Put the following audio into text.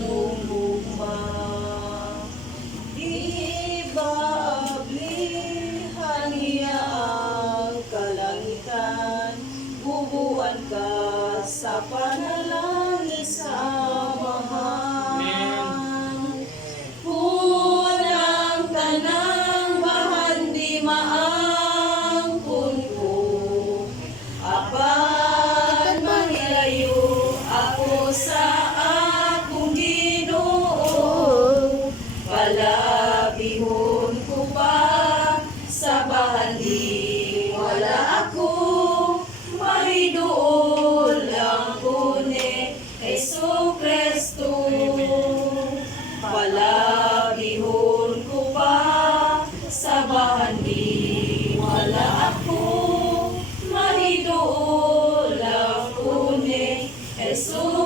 nungugma. Di ba ablihan niya ang kalangitan, bubuan ka sa panalangin sa amahan. Punang tanang bahan di maangkon ko, apan mahilayo ako sa akong Ginoo. Palabihon ko pa sa bahan di wala ako, mahiduol ang kune Hesu Kristo. Palabihon ko pa sa bahan di wala ako, mahiduol ang kune Hesu